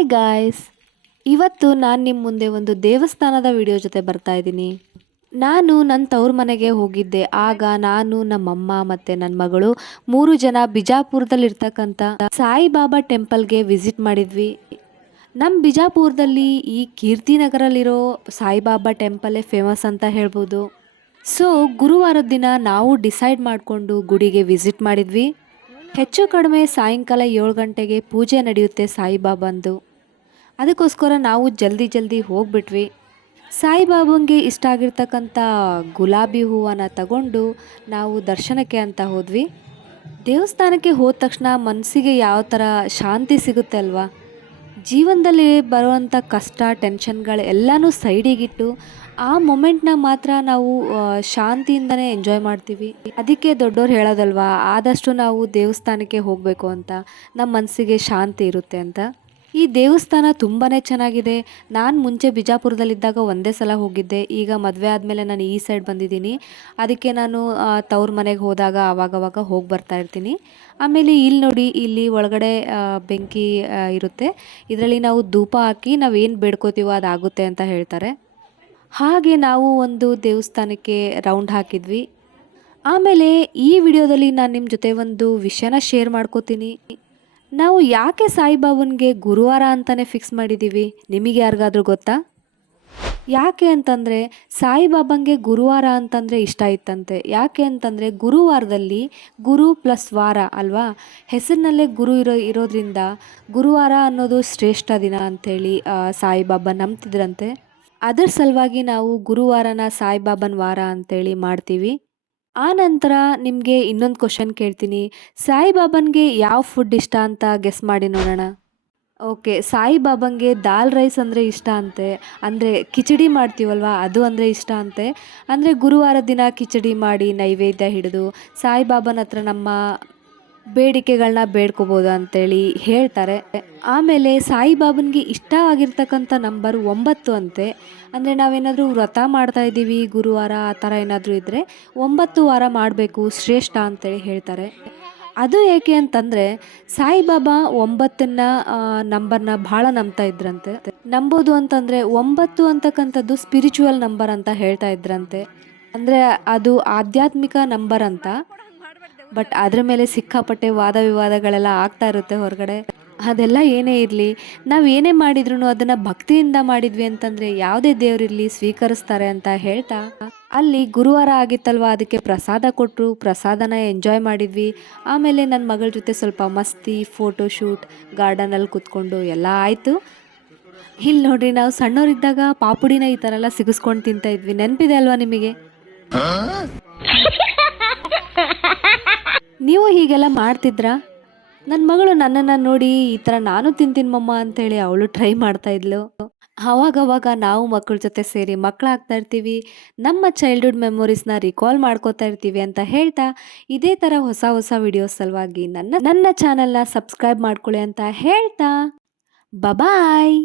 Hi guys ಇವತ್ತು ನಾನು ನಿಮ್ಮ ಮುಂದೆ ಒಂದು ದೇವಸ್ಥಾನದ ವಿಡಿಯೋ ಜೊತೆ ಬರ್ತಾ ಇದ್ದೀನಿ. ನಾನು ನನ್ನ ತವ್ರ ಮನೆಗೆ ಹೋಗಿದ್ದೆ. ಆಗ ನಾನು ನಮ್ಮಮ್ಮ ಮತ್ತು ನನ್ನ ಮಗಳು ಮೂರು ಜನ ಬಿಜಾಪುರದಲ್ಲಿರ್ತಕ್ಕಂಥ ಸಾಯಿಬಾಬಾ ಟೆಂಪಲ್ಗೆ ವಿಸಿಟ್ ಮಾಡಿದ್ವಿ. ನಮ್ಮ ಬಿಜಾಪುರದಲ್ಲಿ ಈ ಕೀರ್ತಿನಗರಲ್ಲಿರೋ ಸಾಯಿಬಾಬಾ ಟೆಂಪಲೇ ಫೇಮಸ್ ಅಂತ ಹೇಳ್ಬೋದು. ಸೊ, ಗುರುವಾರದ ದಿನ ನಾವು ಡಿಸೈಡ್ ಮಾಡಿಕೊಂಡು ಗುಡಿಗೆ ವಿಸಿಟ್ ಮಾಡಿದ್ವಿ. ಹೆಚ್ಚು ಕಡಿಮೆ ಸಾಯಂಕಾಲ ಏಳು ಗಂಟೆಗೆ ಪೂಜೆ ನಡೆಯುತ್ತೆ ಸಾಯಿಬಾಬಂದು. ಅದಕ್ಕೋಸ್ಕರ ನಾವು ಜಲ್ದಿ ಜಲ್ದಿ ಹೋಗ್ಬಿಟ್ವಿ. ಸಾಯಿಬಾಬಂಗೆ ಇಷ್ಟ ಆಗಿರ್ತಕ್ಕಂಥ ಗುಲಾಬಿ ಹೂವನ್ನು ತಗೊಂಡು ನಾವು ದರ್ಶನಕ್ಕೆ ಅಂತ ಹೋದ್ವಿ. ದೇವಸ್ಥಾನಕ್ಕೆ ಹೋದ ತಕ್ಷಣ ಮನಸ್ಸಿಗೆ ಯಾವ ಥರ ಶಾಂತಿ ಸಿಗುತ್ತೆ ಅಲ್ವಾ? ಜೀವನದಲ್ಲಿ ಬರುವಂಥ ಕಷ್ಟ, ಟೆನ್ಷನ್ಗಳು ಎಲ್ಲನೂ ಸೈಡಿಗಿಟ್ಟು ಆ ಮೊಮೆಂಟ್ನ ಮಾತ್ರ ನಾವು ಶಾಂತಿಯಿಂದನೇ ಎಂಜಾಯ್ ಮಾಡ್ತೀವಿ. ಅದಕ್ಕೆ ದೊಡ್ಡವ್ರು ಹೇಳೋದಲ್ವಾ, ಆದಷ್ಟು ನಾವು ದೇವಸ್ಥಾನಕ್ಕೆ ಹೋಗಬೇಕು ಅಂತ, ನಮ್ಮ ಮನಸ್ಸಿಗೆ ಶಾಂತಿ ಇರುತ್ತೆ ಅಂತ. ಈ ದೇವಸ್ಥಾನ ತುಂಬಾ ಚೆನ್ನಾಗಿದೆ. ನಾನು ಮುಂಚೆ ಬಿಜಾಪುರದಲ್ಲಿದ್ದಾಗ ಒಂದೇ ಸಲ ಹೋಗಿದ್ದೆ. ಈಗ ಮದುವೆ ಆದಮೇಲೆ ನಾನು ಈ ಸೈಡ್ ಬಂದಿದ್ದೀನಿ. ಅದಕ್ಕೆ ನಾನು ತವ್ರ ಮನೆಗೆ ಹೋದಾಗ ಆವಾಗವಾಗ ಹೋಗಿ ಬರ್ತಾ ಇರ್ತೀನಿ. ಆಮೇಲೆ ಇಲ್ಲಿ ನೋಡಿ, ಇಲ್ಲಿ ಒಳಗಡೆ ಬೆಂಕಿ ಇರುತ್ತೆ. ಇದರಲ್ಲಿ ನಾವು ಧೂಪ ಹಾಕಿ ನಾವು ಏನು ಬೇಡ್ಕೋತೀವೋ ಅದಾಗುತ್ತೆ ಅಂತ ಹೇಳ್ತಾರೆ. ಹಾಗೆ ನಾವು ಒಂದು ದೇವಸ್ಥಾನಕ್ಕೆ ರೌಂಡ್ ಹಾಕಿದ್ವಿ. ಆಮೇಲೆ ಈ ವಿಡಿಯೋದಲ್ಲಿ ನಾನು ನಿಮ್ಮ ಜೊತೆ ಒಂದು ವಿಷಯನ ಶೇರ್ ಮಾಡ್ಕೋತೀನಿ. ನಾವು ಯಾಕೆ ಸಾಯಿಬಾಬನ್ಗೆ ಗುರುವಾರ ಅಂತಾನೆ ಫಿಕ್ಸ್ ಮಾಡಿದ್ದೀವಿ ನಿಮಗೆ ಯಾರಿಗಾದ್ರೂ ಗೊತ್ತಾ? ಯಾಕೆ ಅಂತಂದರೆ ಸಾಯಿಬಾಬಂಗೆ ಗುರುವಾರ ಅಂತಂದರೆ ಇಷ್ಟ ಇತ್ತಂತೆ. ಯಾಕೆ ಅಂತಂದರೆ ಗುರುವಾರದಲ್ಲಿ ಗುರು ಪ್ಲಸ್ ವಾರ ಅಲ್ವಾ? ಹೆಸರಿನಲ್ಲೇ ಗುರು ಇರೋ, ಇರೋದ್ರಿಂದ ಗುರುವಾರ ಅನ್ನೋದು ಶ್ರೇಷ್ಠ ದಿನ ಅಂಥೇಳಿ ಸಾಯಿಬಾಬಾ ನಂಬ್ತಿದ್ರಂತೆ. ಅದರ ಸಲುವಾಗಿ ನಾವು ಗುರುವಾರನ ಸಾಯಿಬಾಬನ ವಾರ ಅಂತೇಳಿ ಮಾಡ್ತೀವಿ. ಆ ನಂತರ ನಿಮಗೆ ಇನ್ನೊಂದು ಕ್ವಶನ್ ಕೇಳ್ತೀನಿ. ಸಾಯಿಬಾಬನ್ಗೆ ಯಾವ ಫುಡ್ ಇಷ್ಟ ಅಂತ ಗೆಸ್ ಮಾಡಿ ನೋಡೋಣ. ಓಕೆ ಸಾಯಿಬಾಬಂಗೆ ದಾಲ್ ರೈಸ್ ಅಂದರೆ ಇಷ್ಟ ಅಂತೆ. ಅಂದರೆ ಕಿಚಡಿ ಮಾಡ್ತೀವಲ್ವ, ಅದು ಅಂದರೆ ಇಷ್ಟ ಅಂತೆ. ಅಂದರೆ ಗುರುವಾರ ದಿನ ಕಿಚಡಿ ಮಾಡಿ ನೈವೇದ್ಯ ಹಿಡಿದು, ಸಾಯಿಬಾಬನ ಹತ್ರ ನಮ್ಮ ಬೇಡಿಕೆಗಳನ್ನ ಬೇಡ್ಕೋಬೋದು ಅಂತೇಳಿ ಹೇಳ್ತಾರೆ. ಆಮೇಲೆ ಸಾಯಿಬಾಬನಿಗೆ ಇಷ್ಟ ಆಗಿರ್ತಕ್ಕಂಥ ನಂಬರ್ ಒಂಬತ್ತು ಅಂತೆ. ಅಂದರೆ ನಾವೇನಾದರೂ ವ್ರತ ಮಾಡ್ತಾ ಇದ್ದೀವಿ ಗುರುವಾರ, ಆ ಥರ ಏನಾದರೂ ಇದ್ದರೆ ಒಂಬತ್ತು ವಾರ ಮಾಡಬೇಕು, ಶ್ರೇಷ್ಠ ಅಂತೇಳಿ ಹೇಳ್ತಾರೆ. ಅದು ಏಕೆ ಅಂತಂದರೆ ಸಾಯಿಬಾಬಾ ಒಂಬತ್ತನ್ನ ನಂಬರ್ನ ಭಾಳ ನಂಬ್ತಾ ಇದ್ರಂತೆ. ನಂಬೋದು ಅಂತಂದರೆ ಒಂಬತ್ತು ಅಂತಕ್ಕಂಥದ್ದು ಸ್ಪಿರಿಚುವಲ್ ನಂಬರ್ ಅಂತ ಹೇಳ್ತಾ ಇದ್ರಂತೆ. ಅಂದರೆ ಅದು ಆಧ್ಯಾತ್ಮಿಕ ನಂಬರ್ ಅಂತ. ಬಟ್ ಅದ್ರ ಮೇಲೆ ಸಿಕ್ಕಾಪಟ್ಟೆ ವಾದ ವಿವಾದಗಳೆಲ್ಲ ಆಗ್ತಾ ಇರುತ್ತೆ ಹೊರಗಡೆ. ಅದೆಲ್ಲ ಏನೇ ಇರಲಿ, ನಾವು ಏನೇ ಮಾಡಿದ್ರು ಅದನ್ನು ಭಕ್ತಿಯಿಂದ ಮಾಡಿದ್ವಿ ಅಂತಂದರೆ ಯಾವುದೇ ದೇವರಿರಲಿ ಸ್ವೀಕರಿಸ್ತಾರೆ ಅಂತ ಹೇಳ್ತಾ. ಅಲ್ಲಿ ಗುರುವಾರ ಆಗಿತ್ತಲ್ವ ಅದಕ್ಕೆ ಪ್ರಸಾದ ಕೊಟ್ಟರು ಪ್ರಸಾದನ ಎಂಜಾಯ್ ಮಾಡಿದ್ವಿ. ಆಮೇಲೆ ನನ್ನ ಮಗಳ ಜೊತೆ ಸ್ವಲ್ಪ ಮಸ್ತಿ ಫೋಟೋ ಶೂಟ್ ಗಾರ್ಡನಲ್ಲಿ ಕೂತ್ಕೊಂಡು ಎಲ್ಲ ಆಯಿತು. ಇಲ್ಲಿ ನೋಡ್ರಿ ನಾವು ಸಣ್ಣವರಿದ್ದಾಗ ಪಾಪುಡಿನ ಈ ಥರ ಎಲ್ಲ ಸಿಗಿಸ್ಕೊಂಡು ತಿಂತಾ ಇದ್ವಿ. ನೆನಪಿದೆ ಅಲ್ವಾ ನಿಮಗೆ? ನೀವು ಹೀಗೆಲ್ಲ ಮಾಡ್ತಿದ್ರಾ? ನನ್ನ ಮಗಳು ನನ್ನನ್ನು ನೋಡಿ ಈ ಥರ ನಾನು ತಿಂತೀನಿ ಮಮ್ಮ ಅಂತೇಳಿ ಅವಳು ಟ್ರೈ ಮಾಡ್ತಾ ಇದ್ಲು. ಅವಾಗವಾಗ ನಾವು ಮಕ್ಕಳ ಜೊತೆ ಸೇರಿ ಮಕ್ಕಳಾಗ್ತಾ ಇರ್ತೀವಿ. ನಮ್ಮ ಚೈಲ್ಡ್ಹುಡ್ ಮೆಮೊರೀಸ್ನ ರಿಕಾಲ್ ಮಾಡ್ಕೋತಾ ಇರ್ತೀವಿ ಅಂತ ಹೇಳ್ತಾ ಇದೇ ಥರ ಹೊಸ ಹೊಸ ವಿಡಿಯೋಸ್ ಸಲುವಾಗಿ ನನ್ನ ನನ್ನ ಚಾನಲ್ನ ಸಬ್ಸ್ಕ್ರೈಬ್ ಮಾಡ್ಕೊಳ್ಳಿ ಅಂತ ಹೇಳ್ತಾ. ಬಬಾಯ್